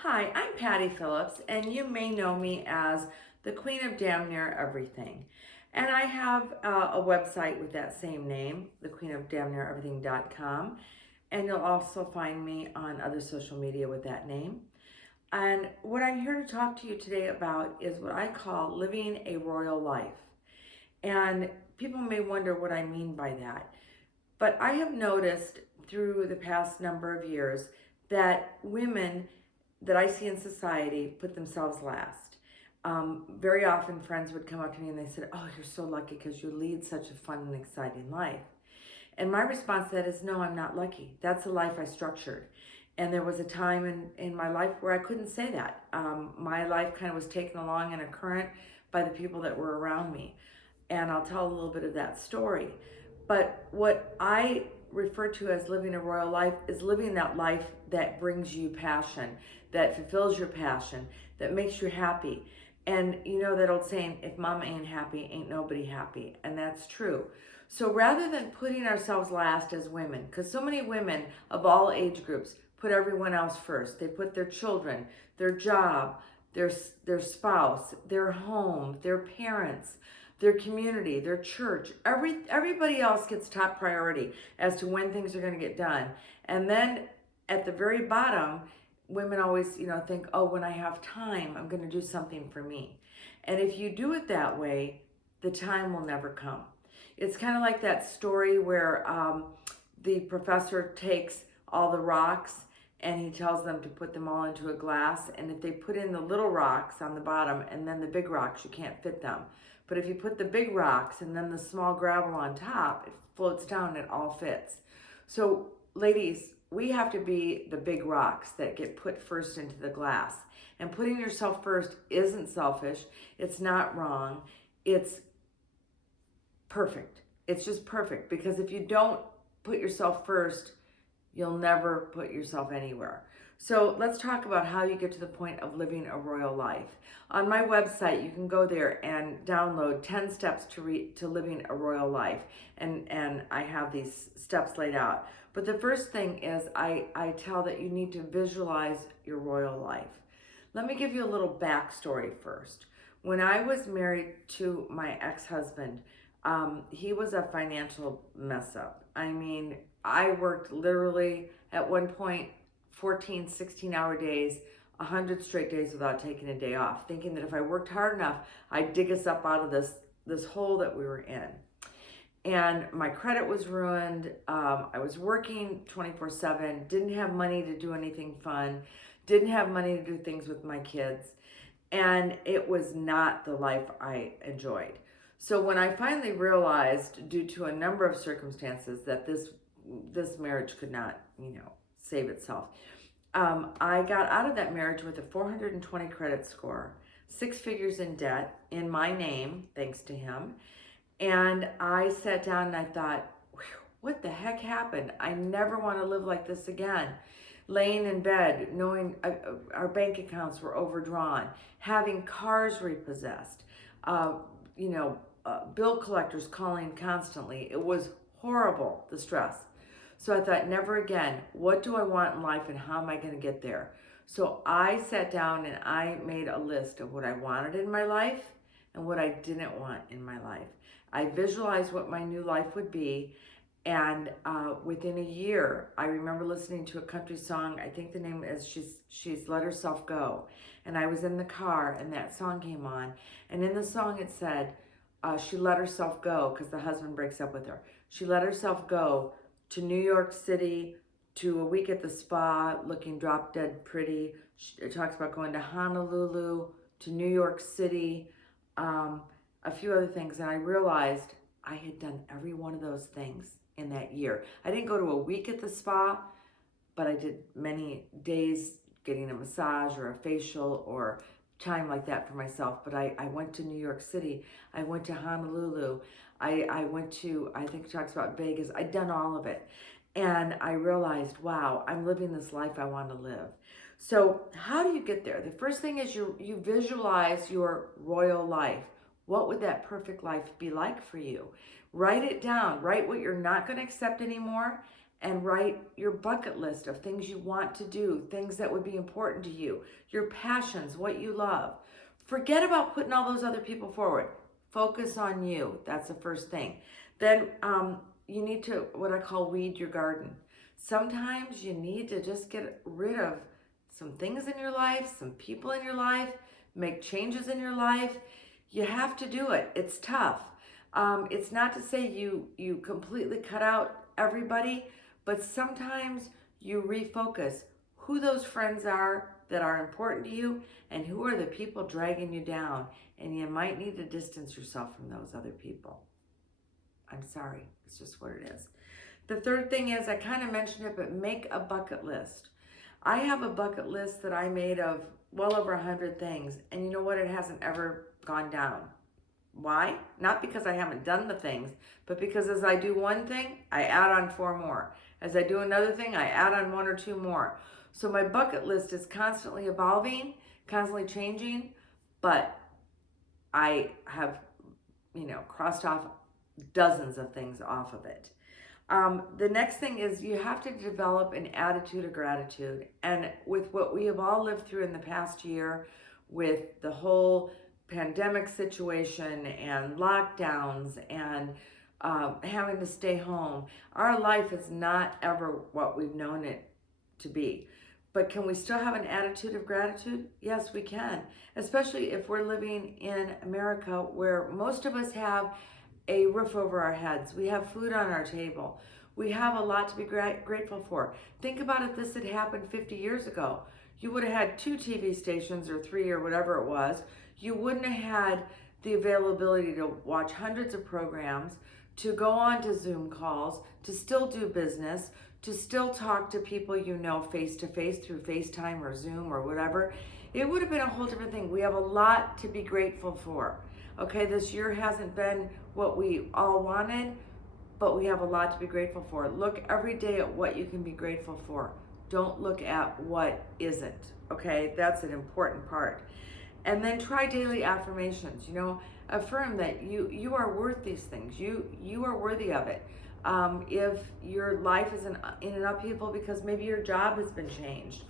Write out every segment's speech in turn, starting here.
Hi, I'm Patti Phillips, and you may know me as the Queen of Damn Near Everything. And I have a website with that same name, thequeenofdamnneareverything.com. And you'll also find me on other social media with that name. And what I'm here to talk to you today about is what I call living a royal life. And people may wonder what I mean by that. But I have noticed through the past number of years that women that I see in society put themselves last. Very often, friends would come up to me and they said, "Oh, you're so lucky because you lead such a fun and exciting life." And my response to that is, "No, I'm not lucky. That's the life I structured." And there was a time in my life where I couldn't say that. My life kind of was taken along in a current by the people that were around me. And I'll tell a little bit of that story. But what I refer to as living a royal life is living that life that brings you passion, that fulfills your passion, that makes you happy. And you know that old saying, if mama ain't happy, ain't nobody happy. And that's true. So rather than putting ourselves last as women, because so many women of all age groups put everyone else first. They put their children, their job, their spouse, their home, their parents, their community, their church. Everybody else gets top priority as to when things are going to get done. And then at the very bottom, women always, think, "Oh, when I have time, I'm going to do something for me." And if you do it that way, the time will never come. It's kind of like that story where the professor takes all the rocks and he tells them to put them all into a glass. And if they put in the little rocks on the bottom and then the big rocks, you can't fit them. But if you put the big rocks and then the small gravel on top, it floats down and it all fits. So, ladies, we have to be the big rocks that get put first into the glass. And putting yourself first isn't selfish. It's not wrong. It's perfect. It's just perfect, because if you don't put yourself first, you'll never put yourself anywhere. So let's talk about how you get to the point of living a royal life. On my website, you can go there and download 10 steps to living a royal life. And I have these steps laid out. But the first thing is I tell that you need to visualize your royal life. Let me give you a little backstory first. When I was married to my ex-husband, he was a financial mess up. I mean, I worked literally at one point 14, 16-hour days, 100 straight days without taking a day off, thinking that if I worked hard enough, I'd dig us up out of this hole that we were in. And my credit was ruined. I was working 24/7, didn't have money to do anything fun, didn't have money to do things with my kids, and it was not the life I enjoyed. So when I finally realized, due to a number of circumstances, that this marriage could not, save itself, I got out of that marriage with a 420 credit score, 6 figures in debt in my name, thanks to him. And I sat down and I thought, what the heck happened? I never want to live like this again. Laying in bed, knowing our bank accounts were overdrawn, having cars repossessed, bill collectors calling constantly. It was horrible, the stress. So I thought, never again. What do I want in life and how am I going to get there? So I sat down and I made a list of what I wanted in my life and what I didn't want in my life. I visualized what my new life would be. And within a year, I remember listening to a country song. I think the name is She's Let Herself Go. And I was in the car and that song came on. And in the song it said, she let herself go because the husband breaks up with her. She let herself go to New York City, to a week at the spa, looking drop dead pretty. It talks about going to Honolulu, to New York City, a few other things. And I realized I had done every one of those things in that year. I didn't go to a week at the spa, but I did many days getting a massage or a facial or time like that for myself. But I went to New York City. I went to Honolulu. I went to, I think it talks about Vegas. I'd done all of it. And I realized, wow, I'm living this life I want to live. So how do you get there? The first thing is you visualize your royal life. What would that perfect life be like for you? Write it down. Write what you're not going to accept anymore and write your bucket list of things you want to do, things that would be important to you, your passions, what you love. Forget about putting all those other people forward. Focus on you. That's the first thing. Then you need to, what I call, weed your garden. Sometimes you need to just get rid of some things in your life, some people in your life, make changes in your life. You have to do it. It's tough. It's not to say you completely cut out everybody, but sometimes you refocus who those friends are that are important to you and who are the people dragging you down. And you might need to distance yourself from those other people. I'm sorry, it's just what it is. The third thing is, I kind of mentioned it, but make a bucket list. I have a bucket list that I made of well over 100 things, and you know what? It hasn't ever gone down. Why? Not because I haven't done the things, but because as I do one thing, I add on 4 more. As I do another thing, I add on 1 or 2 more. So my bucket list is constantly evolving, constantly changing, but I have, crossed off dozens of things off of it. The next thing is you have to develop an attitude of gratitude. And with what we have all lived through in the past year, with the whole pandemic situation and lockdowns and having to stay home, our life is not ever what we've known it to be. But can we still have an attitude of gratitude? Yes, we can. Especially if we're living in America, where most of us have a roof over our heads. We have food on our table. We have a lot to be grateful for. Think about if this had happened 50 years ago. You would have had 2 TV stations or 3 or whatever it was. You wouldn't have had the availability to watch hundreds of programs, to go on to Zoom calls, to still do business, to still talk to people face to face through FaceTime or Zoom or whatever. It would have been a whole different thing. We have a lot to be grateful for. Okay, this year hasn't been what we all wanted, but we have a lot to be grateful for. Look every day at what you can be grateful for. Don't look at what isn't. Okay, that's an important part. And then try daily affirmations. Affirm that you are worth these things. You are worthy of it. If your life is in an upheaval because maybe your job has been changed,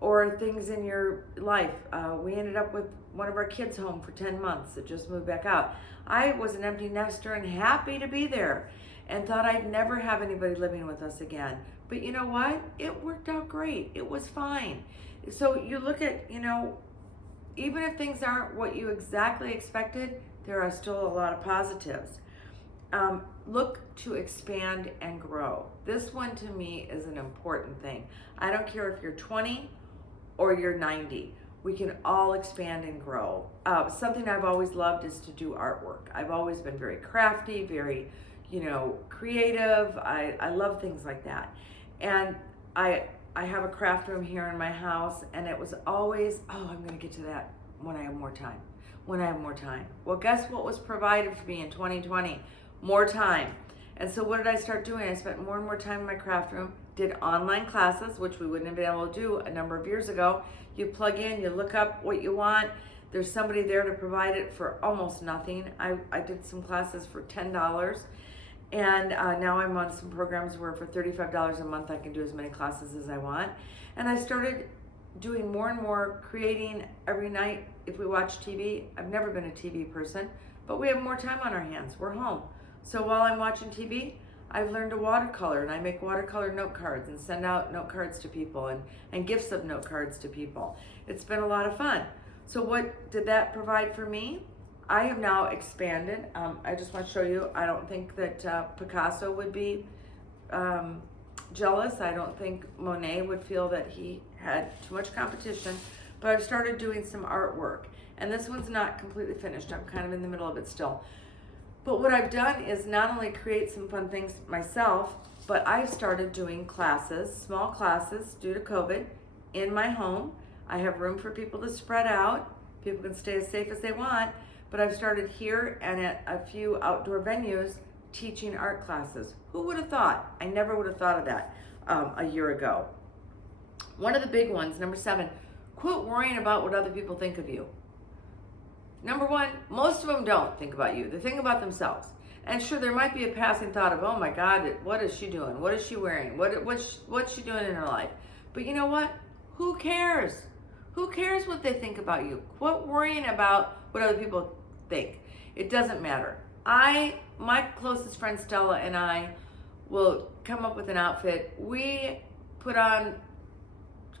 or things in your life. We ended up with one of our kids home for 10 months that just moved back out. I was an empty nester and happy to be there and thought I'd never have anybody living with us again. But you know what? It worked out great. It was fine. So you look at, even if things aren't what you exactly expected, there are still a lot of positives. Look to expand and grow. This one to me is an important thing. I don't care if you're 20 or you're 90. We can all expand and grow. Something I've always loved is to do artwork. I've always been very crafty, very, creative. I love things like that. And I have a craft room here in my house, and it was always, I'm going to get to that when I have more time. Well, guess what was provided for me in 2020? More time. And so what did I start doing? I spent more and more time in my craft room, did online classes, which we wouldn't have been able to do a number of years ago. You plug in, you look up what you want. There's somebody there to provide it for almost nothing. I did some classes for $10. And now I'm on some programs where for $35 a month, I can do as many classes as I want. And I started doing more and more, creating every night. If we watch TV, I've never been a TV person, but we have more time on our hands. We're home. So while I'm watching TV, I've learned to watercolor, and I make watercolor note cards and send out note cards to people and gifts of note cards to people. It's been a lot of fun. So what did that provide for me? I have now expanded. I just want to show you, I don't think that Picasso would be jealous. I don't think Monet would feel that he had too much competition, but I've started doing some artwork. And this one's not completely finished. I'm kind of in the middle of it still. But what I've done is not only create some fun things myself, but I've started doing classes, small classes due to COVID, in my home. I have room for people to spread out. People can stay as safe as they want, but I've started here and at a few outdoor venues teaching art classes. Who would have thought? I never would have thought of that a year ago. One of the big ones, number 7, quit worrying about what other people think of you. Number 1, most of them don't think about you. They think about themselves. And sure, there might be a passing thought of, oh my God, what is she doing? What is she wearing? What's she doing in her life? But you know what? Who cares? Who cares what they think about you? Quit worrying about what other people think. It doesn't matter. My closest friend Stella and I will come up with an outfit. We put on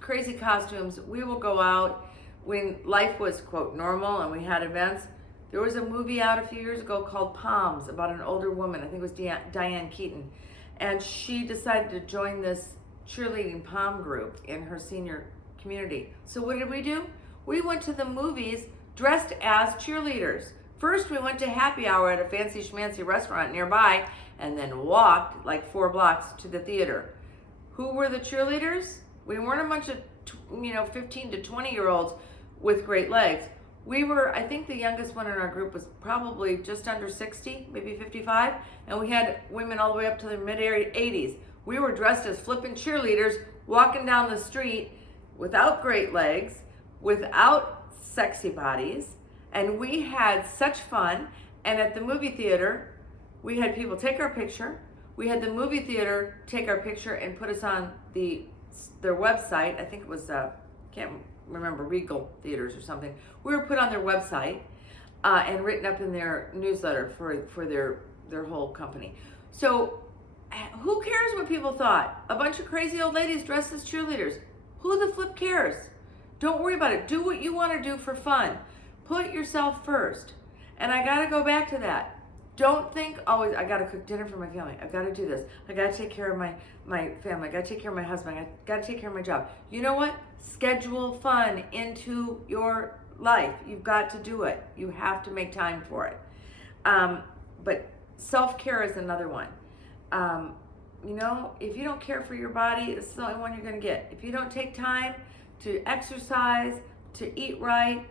crazy costumes. We will go out when life was, quote, normal and we had events. There was a movie out a few years ago called Palms about an older woman. I think it was Diane Keaton. And she decided to join this cheerleading pom group in her senior community. So what did we do? We went to the movies dressed as cheerleaders. First, we went to happy hour at a fancy schmancy restaurant nearby and then walked like 4 blocks to the theater. Who were the cheerleaders? We weren't a bunch of 15 to 20-year-olds with great legs. We were, I think the youngest one in our group was probably just under 60, maybe 55, and we had women all the way up to their mid-80s. We were dressed as flippin' cheerleaders walking down the street without great legs, without sexy bodies, and we had such fun. And at the movie theater, we had people take our picture. We had the movie theater take our picture and put us on their website. I think it was, can't remember, Regal Theaters or something. We were put on their website and written up in their newsletter for their whole company. So who cares what people thought? A bunch of crazy old ladies dressed as cheerleaders. Who the flip cares? Don't worry about it. Do what you want to do for fun. Put yourself first. And I got to go back to that. Don't think always, I got to cook dinner for my family. I've got to do this. I got to take care of my family. I got to take care of my husband. I got to take care of my job. You know what? Schedule fun into your life. You've got to do it. You have to make time for it. But self-care is another one. If you don't care for your body, it's the only one you're going to get. If you don't take time to exercise, to eat right,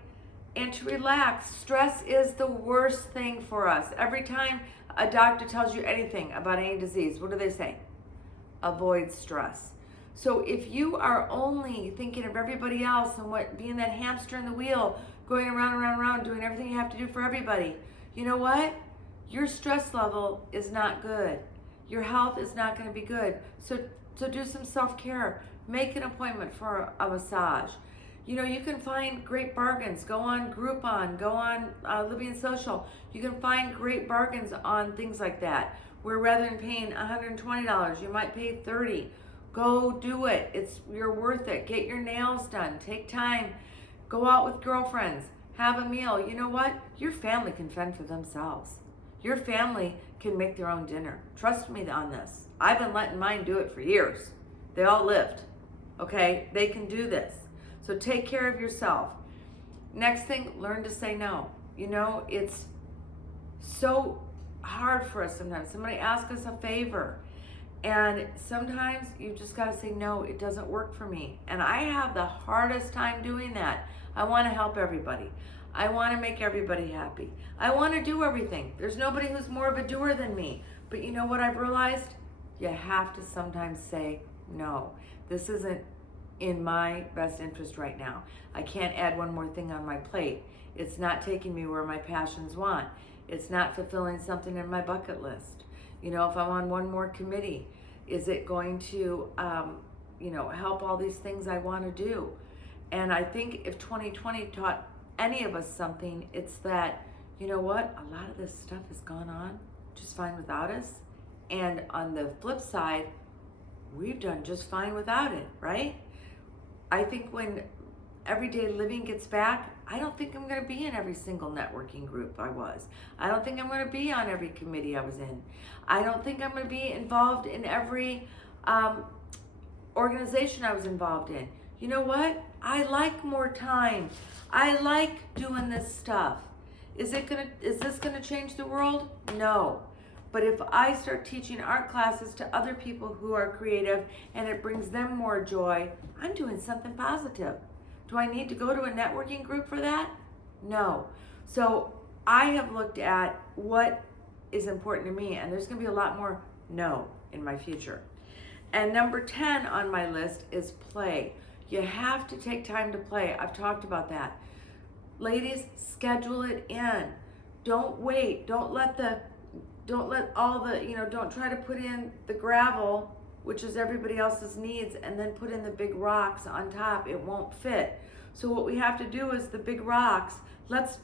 and to relax, stress is the worst thing for us. Every time a doctor tells you anything about any disease, what do they say? Avoid stress. So if you are only thinking of everybody else and being that hamster in the wheel, going around, doing everything you have to do for everybody, you know what? Your stress level is not good. Your health is not going to be good. So do some self-care. Make an appointment for a massage. You can find great bargains. Go on Groupon, go on Living Social. You can find great bargains on things like that, where rather than paying $120, you might pay $30. Go do it. You're worth it. Get your nails done. Take time. Go out with girlfriends. Have a meal. You know what? Your family can fend for themselves. Your family can make their own dinner. Trust me on this. I've been letting mine do it for years. They all lived. Okay? They can do this. So take care of yourself. Next thing, learn to say no. It's so hard for us sometimes. Somebody asks us a favor, and sometimes you just got to say, no, it doesn't work for me. And I have the hardest time doing that. I want to help everybody. I want to make everybody happy. I want to do everything. There's nobody who's more of a doer than me. But you know what I've realized? You have to sometimes say, no, this isn't in my best interest right now. I can't add one more thing on my plate. It's not taking me where my passions want. It's not fulfilling something in my bucket list. If I'm on one more committee, is it going to, help all these things I want to do? And I think if 2020 taught any of us something, it's that, a lot of this stuff has gone on just fine without us. And on the flip side, we've done just fine without it, right? I think when everyday living gets back, I don't think I'm going to be in every single networking group I was. I don't think I'm going to be on every committee I was in. I don't think I'm going to be involved in every organization I was involved in. You know what? I like more time. I like doing this stuff. Is this going to change the world? No. But if I start teaching art classes to other people who are creative and it brings them more joy, I'm doing something positive. Do I need to go to a networking group for that? No. So I have looked at what is important to me, and there's going to be a lot more no in my future. And number 10 on my list is play. You have to take time to play. I've talked about that. Ladies, schedule it in. Don't wait. Don't don't let all the, don't try to put in the gravel, which is everybody else's needs, and then put in the big rocks on top. It won't fit. So what we have to do is the big rocks, let's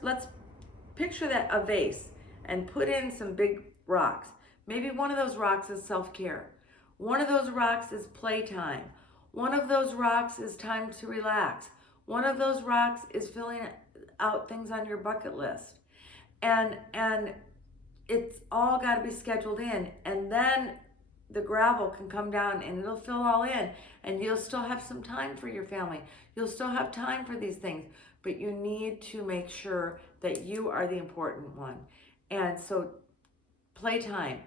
picture that a vase and put in some big rocks. Maybe one of those rocks is self-care. One of those rocks is playtime. One of those rocks is time to relax. One of those rocks is filling out things on your bucket list. And it's all got to be scheduled in, and then the gravel can come down and it'll fill all in, and you'll still have some time for your family. You'll still have time for these things, but you need to make sure that you are the important one. And so playtime,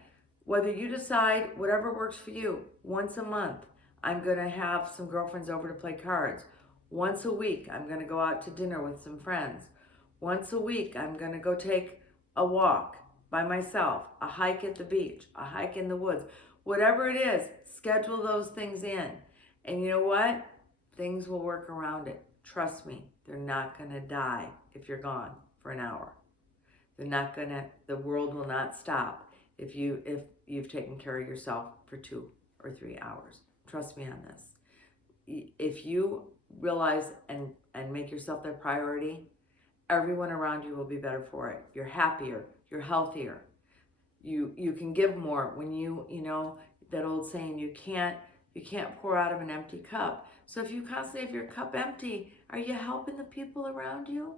whether you decide whatever works for you, once a month, I'm going to have some girlfriends over to play cards. Once a week, I'm going to go out to dinner with some friends. Once a week, I'm going to go take a walk by myself, a hike at the beach, a hike in the woods. Whatever it is, schedule those things in. And you know what? Things will work around it. Trust me, they're not going to die if you're gone for an hour. The world will not stop if you've taken care of yourself for 2 or 3 hours. Trust me on this. If you realize and make yourself their priority, everyone around you will be better for it. You're happier, you're healthier. You can give more when you know that old saying, you can't pour out of an empty cup. So if you constantly have your cup empty, are you helping the people around you?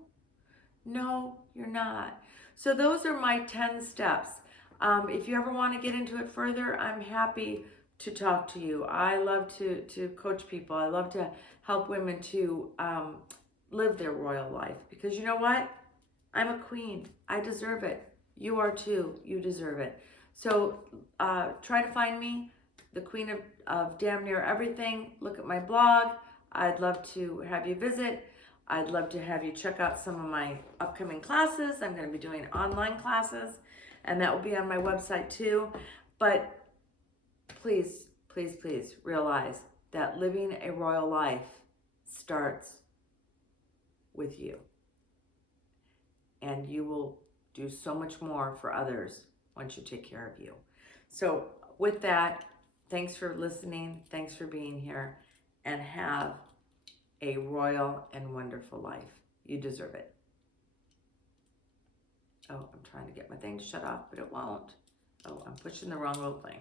No, you're not. So those are my 10 steps. If you ever want to get into it further, I'm happy to talk to you. I love to coach people. I love to help women to live their royal life, because you know what? I'm a queen. I deserve it. You are too. You deserve it. So try to find me, the queen of damn near everything. Look at my blog. I'd love to have you visit. I'd love to have you check out some of my upcoming classes. I'm going to be doing online classes, and that will be on my website too. But please, please, please realize that living a royal life starts with you. And you will do so much more for others once you take care of you. So with that, thanks for listening. Thanks for being here, and have a royal and wonderful life. You deserve it. Oh, I'm trying to get my thing to shut off, but it won't. Oh, I'm pushing the wrong little thing.